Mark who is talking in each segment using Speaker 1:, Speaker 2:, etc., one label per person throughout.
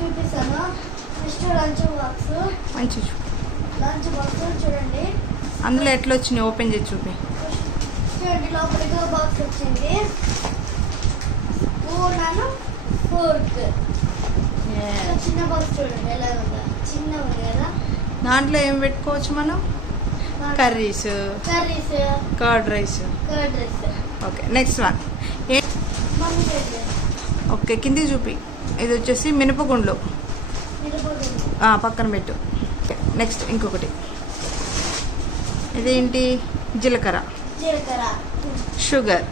Speaker 1: చూపిస్తాను first lunch box
Speaker 2: మంచి
Speaker 1: lunch box చూడండి.
Speaker 2: అందులో ఎట్లా వచ్చినాయి? ఓపెన్ చేసి చూపి.
Speaker 1: చూడండి లోపలికి బాక్స్ వచ్చింది. స్పూన్ ఫోర్క్ చిన్న బాక్స్ చూడండి ఎలా ఉందా. చిన్న ఉంది కదా.
Speaker 2: దాంట్లో ఏం పెట్టుకోవచ్చు మనం? Curries
Speaker 1: curries
Speaker 2: curd rice
Speaker 1: curd rice
Speaker 2: okay next one okay కిందికి చూపి. ఇది వచ్చేసి మినపగుండ్లు. పక్కన పెట్టు. నెక్స్ట్ ఇంకొకటి. ఇదేంటి? జీలకర్ర. షుగర్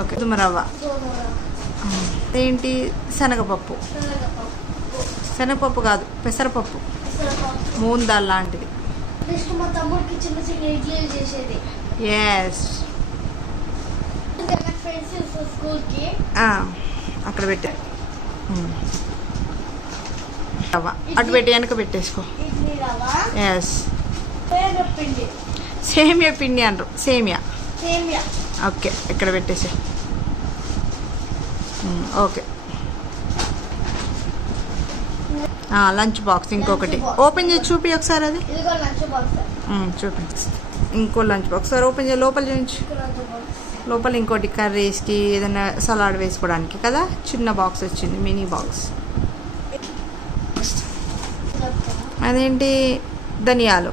Speaker 2: ఓకే తుమరవ్వ
Speaker 1: గోధుమ
Speaker 2: ఇదేంటి? శనగపప్పు.
Speaker 1: శనగపప్పు.
Speaker 2: కాదు పెసరపప్పు.
Speaker 1: పెసరపప్పు.
Speaker 2: మూన్ దాల్ లాంటిది ఎస్ అక్కడ పెట్టా. రవ్వ. అటు పెట్టి వెనక పెట్టేసుకో. ఎస్ సేమియా పిండి. అంటారు. సేమియా. ఓకే ఇక్కడ పెట్టేసి. ఓకే. లంచ్ బాక్స్ ఇంకొకటి. ఓపెన్ చేసి చూపి ఒకసారి అది.
Speaker 1: ఇదిగో లంచ్ బాక్స్.
Speaker 2: ఉమ్, చూపి. ఇంకో లంచ్ బాక్స్. సార్ ఓపెన్ చేసి లోపల చూపించు. లోపల ఇంకోటి కర్రీస్కి ఏదైనా సలాడ్ వేసుకోవడానికి కదా? చిన్న బాక్స్ వచ్చింది మినీ బాక్స్. అదేంటి? ధనియాలు.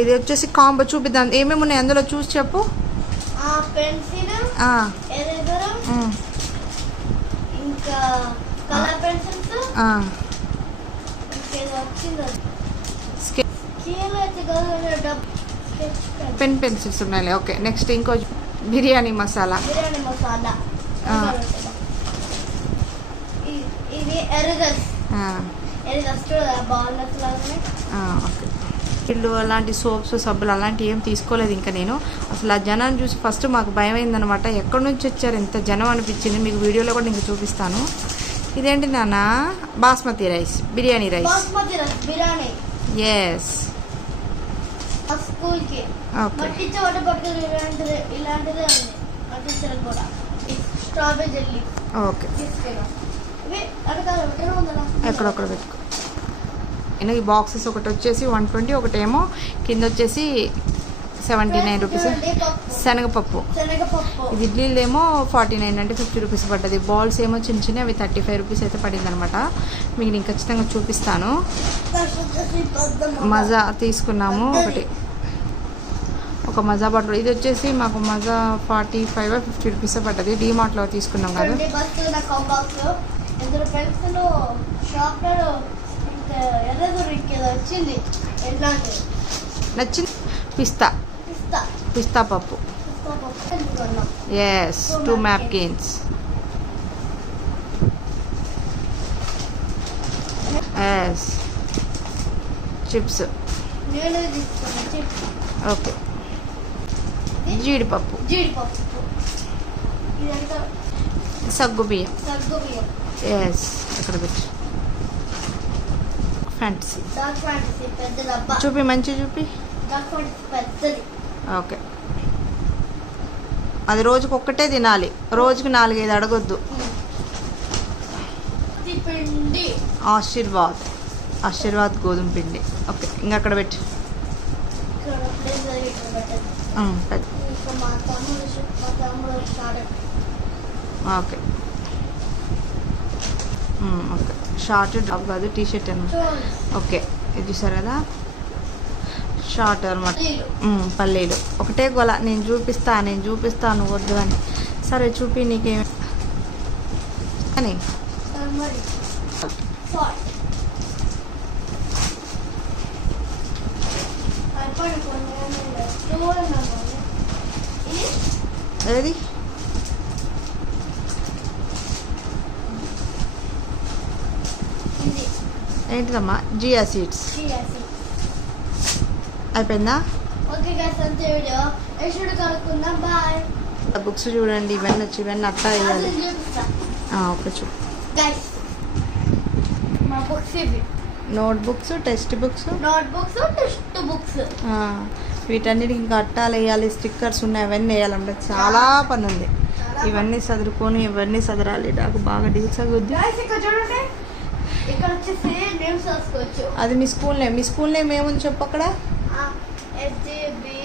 Speaker 2: ఇది వచ్చేసి కాంబో చూపిద్దాం. ఏమేమి ఉన్నాయి అందులో చూసి చెప్పు.
Speaker 1: ఇంకా పెన్
Speaker 2: పెన్ పెన్సిల్స్ ఉన్నాయి ఓకే నెక్స్ట్ ఇంకో బిర్యానీ మసాలా.
Speaker 1: బిర్యానీ ఇది
Speaker 2: ఓకే. ఇల్లు అలాంటి సోప్స్ సబ్బులు అలాంటివి ఏం తీసుకోలేదు ఇంకా నేను. అసలు ఆ జనాన్ని చూసి ఫస్ట్ మాకు భయం అయిందనమాట ఎక్కడి నుంచి వచ్చారు? ఎంత జనం అనిపించింది? మీకు వీడియోలో కూడా ఇంకా చూపిస్తాను. ఇదేంటి నాన్న? Basmati rice biryani rice.
Speaker 1: Biryani.
Speaker 2: Yes
Speaker 1: స్కూల్కి.
Speaker 2: ఓకే.
Speaker 1: ఇలాంటిదే ఇలాంటిదే ఉంది కూడా. Strawberry jelly.
Speaker 2: ఎక్కడొక్కడ పెట్టుకో. ఈ బాక్సెస్ ఒకటి వచ్చేసి వన్ ట్వంటీ ఒకటేమో కింద వచ్చేసి సెవెంటీ నైన్ రూపీస్ శనగపప్పు. ఇది ఇడ్లీలేమో ఫార్టీ నైన్ అంటే ఫిఫ్టీ రూపీస్ పడ్డది. బాల్స్ ఏమో చిన్న చిన్న అవి థర్టీ ఫైవ్ రూపీస్ అయితే పడింది అనమాట మీకు నేను ఖచ్చితంగా చూపిస్తాను. మజా తీసుకున్నాము. ఒకటి. ఒక మజా బాటిల్. ఇది వచ్చేసి మాకు మజా ఫార్టీ ఫైవ్ ఫిఫ్టీ రూపీస్ పడ్డది. డీమార్ట్లో తీసుకున్నాం కదా. నచ్చింది. పిస్తా.
Speaker 1: పిస్తా
Speaker 2: పప్పు yes
Speaker 1: Two
Speaker 2: two. Napkins yes chips okay జీడిపప్పు సగ్గు బియ్యం ఎస్ అక్కడ పెట్టి ఫ్యాంటసీ చూపి మంచి చూపి
Speaker 1: పెద్దది
Speaker 2: ఓకే. అది రోజుకి ఒక్కటే తినాలి. రోజుకి నాలుగైదు అడగొద్దు. ఆశీర్వాద్. ఆశీర్వాద్ గోధుమ పిండి. ఓకే ఇంకా అక్కడ పెట్టి ఓకే. ఓకే. షార్ట్ డ్రాప్ కాదు టీ షర్ట్ అనమాట ఓకే. ఇది చూసారు కదా? షార్ట్ అనమాట
Speaker 1: పల్లీలు.
Speaker 2: ఒకటే గొల. నేను చూపిస్తా నేను చూపిస్తాను వద్దు అని. సరే చూపి నీకేమి అని ఏది? ఏంటిదమ్మా? జియా సీడ్స్ అయిపోయిందా?
Speaker 1: ఓకే గైస్ అంతే వీడియో ఎప్పుడు కలుపుకుందాం బాయ్
Speaker 2: బుక్స్ చూడండి ఇవన్నీ వచ్చి ఇవన్నీ వేయాలి.
Speaker 1: చూపిస్తా.
Speaker 2: ఓకే చూ.
Speaker 1: గైస్ మా బుక్స్ ఇవి.
Speaker 2: Note books text books
Speaker 1: note books text books
Speaker 2: వీటన్నిటికి ఇంకా అట్టాలు వేయాలి స్టిక్కర్స్ ఉన్నాయి అవన్నీ వేయాలంటే చాలా పని ఉంది. ఇవన్నీ చదువుకొని ఇవన్నీ చదరాలి నాకు బాగా డీల్స్ అవుద్ది.
Speaker 1: Guys, ఇక్కడ చూడండి. ఇక్కడ వచ్చేసి నేమ్స్ రాసుకోవచ్చు.
Speaker 2: అది మీ స్కూల్ నేమ్ మీ స్కూల్ నేమ్ ఏముంది చెప్పు అక్కడ?
Speaker 1: ఎస్జేబి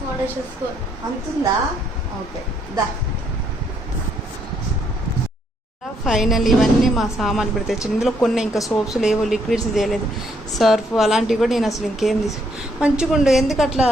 Speaker 1: ఫౌండేషన్ స్కూల్
Speaker 2: అంతుందా? ఓకే దా. ఫైనల్ ఇవన్నీ మా సామాన్లు పెడితే ఇందులో కొన్ని ఇంకా సోప్స్ లేవు లిక్విడ్స్ చేయలేదు సర్ఫ్ అలాంటివి కూడా నేను అసలు ఇంకేం తీసు మంచిగుండు. ఎందుకు అట్లా